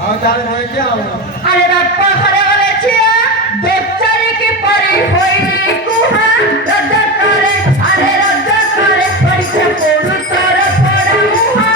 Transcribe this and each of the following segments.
ଆଉ ତାର ନାଇଁ କି ଆଉ ଆରେ ବାପା ଘରେ ଗଲେ ଝିଅ ଦୋଚାରି କି ପରି ହୋଇନି କୁହା ରଜ କରେ ଆରେ ରଜ କରେ ପରୀକ୍ଷା ପଡୁ ତୋର ପଡା ମୁହା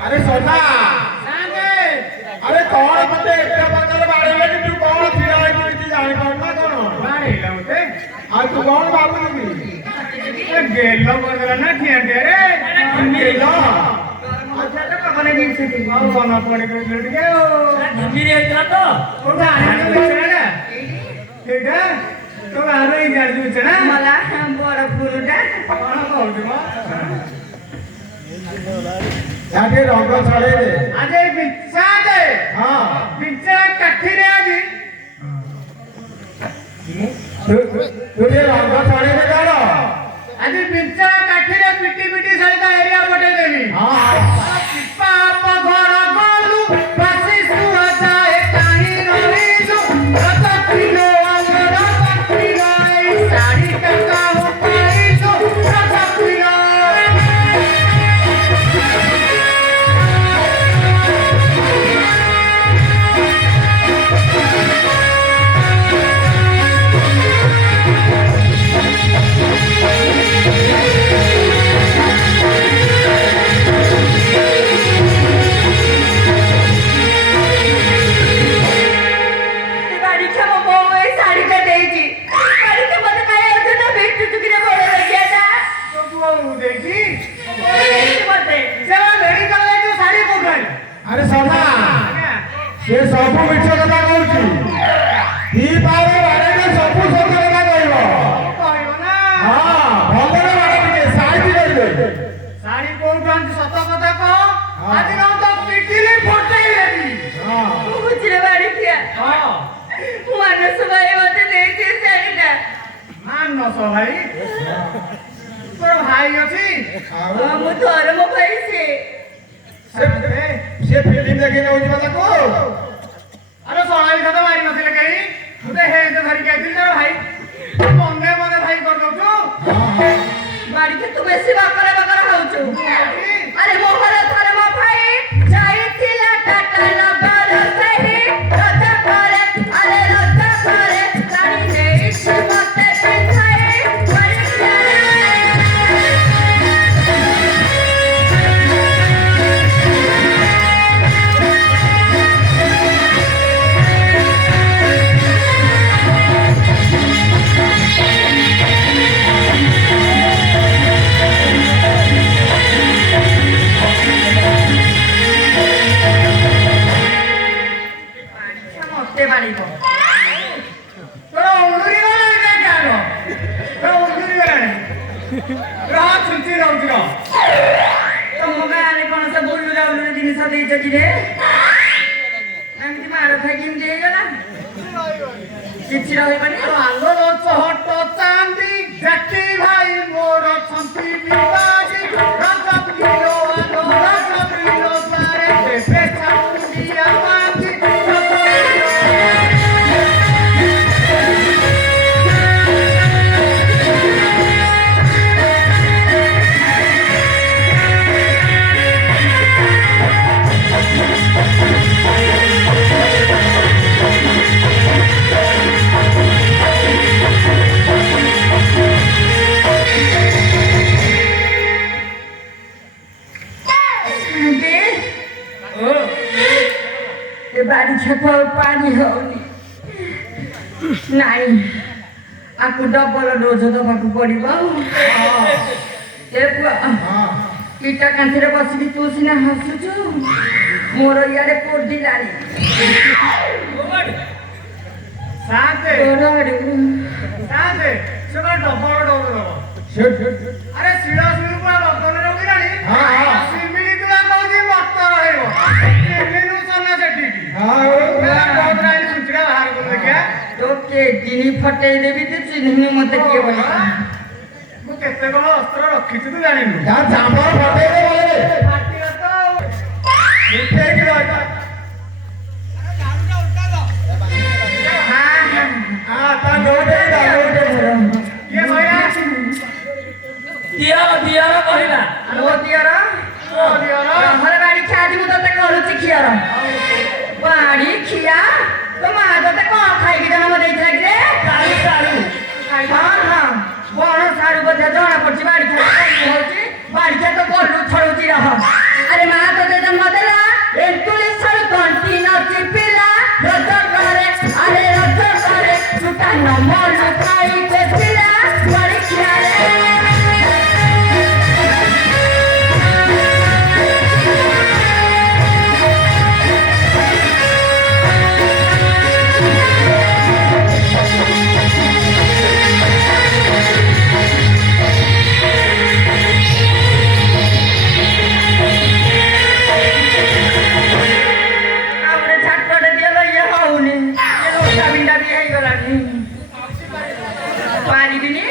अरे सोना अरे कौन मते एटा बदल बाड़ेले कि तू कौन छिड़ा है कि जानि पाउना कौन बाड़ेला मते आ तू कौन बाबू की ए गेलो बदला ना ठिया दे रे गेलो अच्छा तो कबने दिन से थी बहुत बना पड़े के लड़के ओ धम्मी रे इतना तो ओ गाड़ी में चला ठीक है तो आ रही गाड़ी में चला मला बड़ फुलटा कौन बोल दे जाके रंग छड़े दे आजे बिच्छा दे हां बिच्छा कठी रे आजी तू ये रंग छड़े दे गालो आजे बिच्छा कठी रे पिटी पिटी सळता एरिया पटे देनी हां पाप घर गलु पासी सुरता ए कानी रहिलु रत पिलो अंगरा पिलो साड़ी टका हो पाइलु रत पिलो अरे सोना से सब मिछ कथा कहूची दी पावे बारे में सब सत कथा कहबो कहबो ना हां भलरे बारे के साइड दे दे साड़ी कोन कांत सत कथा कह आज न तो पिटिले फटई लेबी हां बुझ रे बाड़ी किया हां मानस भाई मते देखे साड़ीटा मानस भाई तोर भाई अछि हां मु तोर मो भाई से फिल्म देखि नउजी बता को अरे सोना भी खतम मारी नथिले कहीं मुते हे तो धरि के दिल तर भाई मने मने भाई कर दउ तू हां बाड़ी के तू बेसी बाकरा बाकरा होउछु अरे मोहर थरे मो भाई जाईथिला टाटा नगर सही रज करे अरे रज करे साड़ी नेई से मते पिंधाई परीक्षा किछि रही बनी आंगो चहट चांदी जटी भाई मोर छंती बिबाजी रंग पिलो रंग पिलो सारे पे छाउंडिया मांगी बाड़ी छको पानी होनी नहीं आपको डबल डोज दबाकू पड़िबो ए इटा कांथरे बसिकी तू सिना हसुछु मोर इयाडे पोडी लानी साथे ओराडे साथे सेबा डबल डोज अरे सिड़ा सिड़ू पूरा बदल रोगी रानी हां सिमिली तुला कहूची मत रहइबो एमेनु सना सेठी हां तो के दिनी फटे देबी ते चिन्हनी मते किए बोले ମୁଁ କେତେ କଣ ଅସ୍ତ୍ର ରଖିଛି ତୁ ଜାଣିନୁ ଯା ଜାମ୍ବର ଫଟେଇଲେ ବୋଲେ फाटियो तो ଉଠେଇକି ରହିଥା हां ତା ଯୋଉଠି କିଏ କହିଲା ଦିଅର କହିଲା ମୋ ଦିଅର ହରେ ବାଡ଼ି ଖାଇ ମୁଁ ତତେ କରୁଛି ଖିଆର ବାଡ଼ି ଖିଆ ତ ମା ତତେ କଣ ଖାଇକି ଜନ୍ମ ଦେଇଥିଲା କି ରେ ସାରୁ ହଁ ହଁ ବଣ ସାରୁ ବୋଧେ ଜଣା ପଡୁଛି ବାଡ଼ି ଖାଇ ହଉଛି ବାଡ଼ି ଖାଇ ତ ଗଲୁ ଛଳୁଛି ରହ ଆରେ ମା ତତେ ଜନ୍ମ ଦେଲା ଏନ୍ତୁଳି ସାରୁ ତଣ୍ଟି ନ ଚିପିଲା ରଜ କରେ ଆରେ ରଜ କରେ ସୁଟା ନମଲ ଖାଇ ପେସିଲା ବାଡ଼ି ଖିଆରେ ପାରିବିନି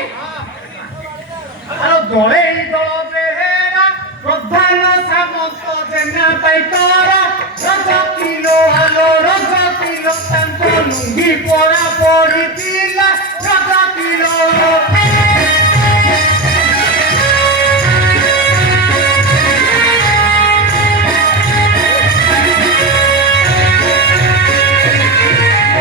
ଆଉ ଦଳେ ଦଳ ବେହେରା ପ୍ରଧାନ ସାମନ୍ତ ଜେନା ପାଇକରା ରଜ କିଲୋ ହାଲୋ ରଜ କିଲୋ ତାଙ୍କ ଲୁଙ୍ଗି ପରା ପଡି